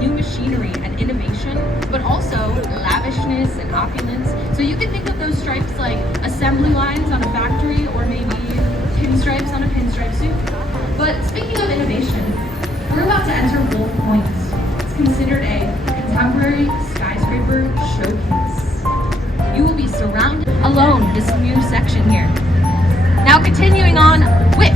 new machinery and innovation, but also lavishness and opulence. So you can think of those stripes like assembly lines on a factory, or maybe pinstripes on a pinstripe suit. But speaking of innovation, we're about to enter Wolf Point. It's considered a contemporary skyscraper showcase. You will be surrounded alone this new section here. Now continuing on with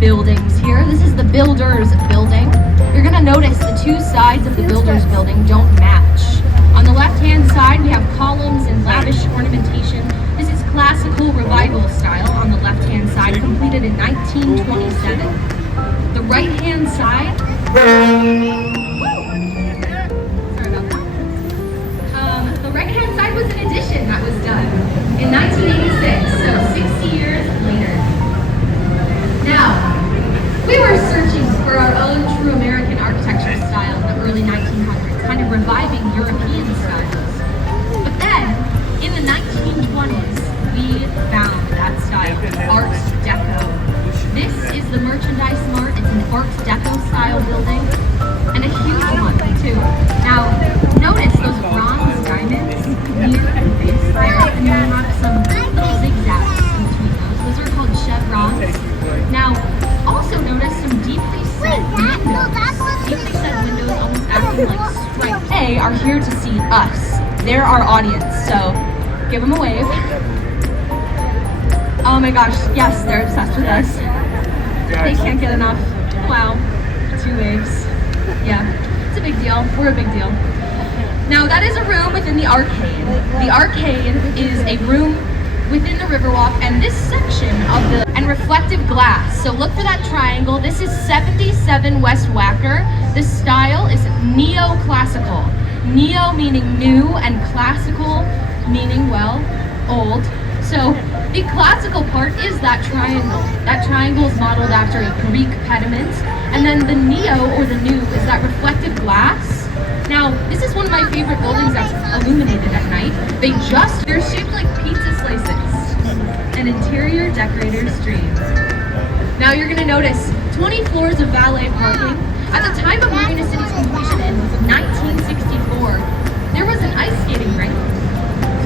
buildings here. This is the Builders Building. You're gonna notice the two sides of the Builders Building don't match. On the left-hand side, we have columns and lavish ornamentation. This is classical revival style on the left-hand side, completed in 1927. The right-hand side, the right-hand side was an addition that was done in 1986, so 60 years later. Now, we were searching for our own true American architecture style in the early 1900s, kind of reviving European styles. But then, in the 1920s, we found that style, Art Deco. This is the Merchandise Mart. It's an Art Deco style building, and a huge one too. Now, notice those bronze diamonds near the base there, and then you have some little zigzags in between those. Those are called chevrons. Now, also notice some deeply set windows. Deeply set windows almost acting like stripes. They are here to see us. They're our audience, so give them a wave. Oh my gosh, yes, they're obsessed with us. They can't get enough. Wow, 2 waves. Yeah, it's a big deal. We're a big deal. Now that is a room within the arcade. The arcade is a room within the Riverwalk, and this section of the reflective glass. So look for that triangle. This is 77 West Wacker. This style is neoclassical. Neo meaning new and classical meaning, well, old. So the classical part is that triangle. That triangle is modeled after a Greek pediment. And then the neo, or the new, is that reflective glass. Now, this is one of my favorite buildings that's illuminated at night. They're shaped like pizza slices. An interior decorator's dream. Now you're gonna notice 20 floors of valet parking. At the time of Marina City's completion in 1964, there was an ice skating rink,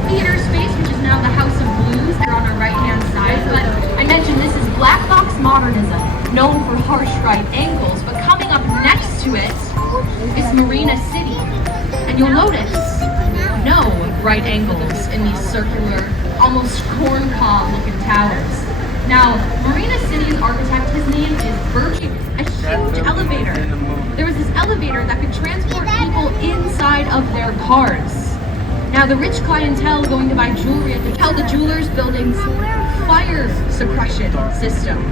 theater space, which is now the House of Blues. They're on our right-hand side, but I mentioned this is black box modernism, known for harsh right angles, but coming up next to it is Marina City. And you'll notice no right angles in these circular, almost corn cob looking towers. Now, Marina City's architect, his name is Berkshire. A huge elevator. There was this elevator that could transport people inside of their cars. Now, the rich clientele going to buy jewelry at the Jewelers Building's fire suppression system.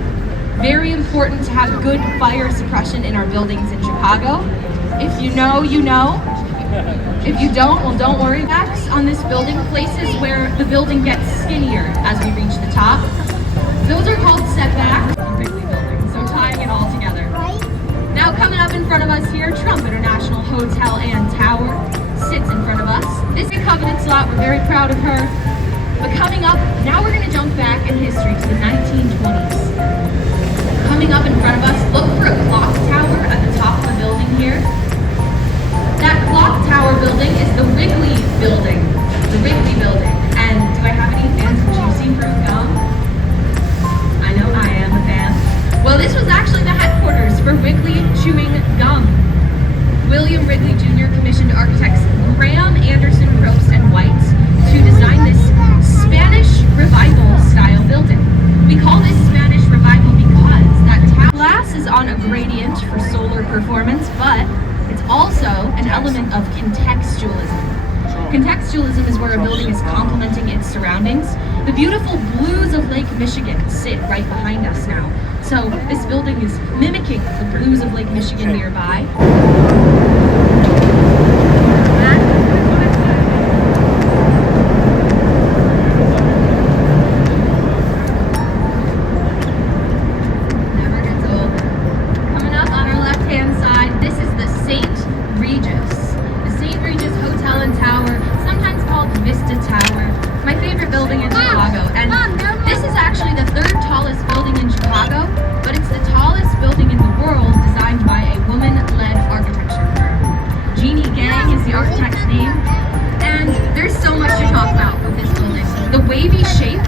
Very important to have good fire suppression in our buildings in Chicago. If you know, you know. If you don't, well, don't worry. Backs on this building, places where the building gets skinnier as we reach the top. Those are called setbacks. So tying it all together. Now coming up in front of us here, Trump International Hotel and Tower sits in front of us. This is a coveted slot. We're very proud of her. But coming up, now we're going to jump back in history to the 1920s. Coming up in front of us, look for a clock tower at the top of the building here. That clock tower building is the Wrigley Building. The Wrigley Building. And do I have any fans of Juicy Fruit Gum? I know I am a fan. Well, this was actually the headquarters for Wrigley Chewing Gum. William Wrigley Jr. commissioned architects Graham, Anderson, Probst, and White to design this Spanish Revival style building. We call this Spanish Revival because that glass is on a gradient for solar performance, but it's also an element of contextualism. Contextualism is where a building is complementing its surroundings. The beautiful blues of Lake Michigan sit right behind us now. So this building is mimicking the blues of Lake Michigan nearby. wavy shape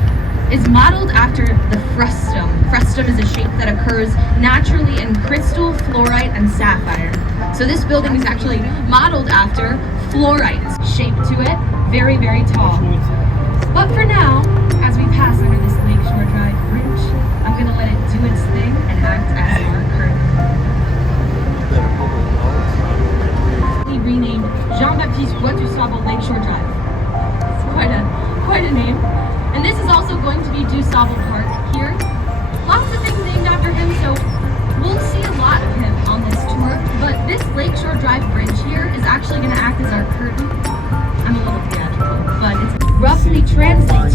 is modeled after the frustum. Frustum is a shape that occurs naturally in crystal, fluorite, and sapphire. So this building is actually modeled after fluorite shape to it, very, very tall. But for now, as we pass under this Lakeshore Drive bridge, I'm gonna let it do its thing and act as our curtain. We renamed Jean-Baptiste Bois du Sable Lakeshore Drive. It's quite a name. And this is also going to be Du Sable Park here. Lots of things named after him, so we'll see a lot of him on this tour. But this Lakeshore Drive bridge here is actually going to act as our curtain. I'm a little theatrical, but it roughly translates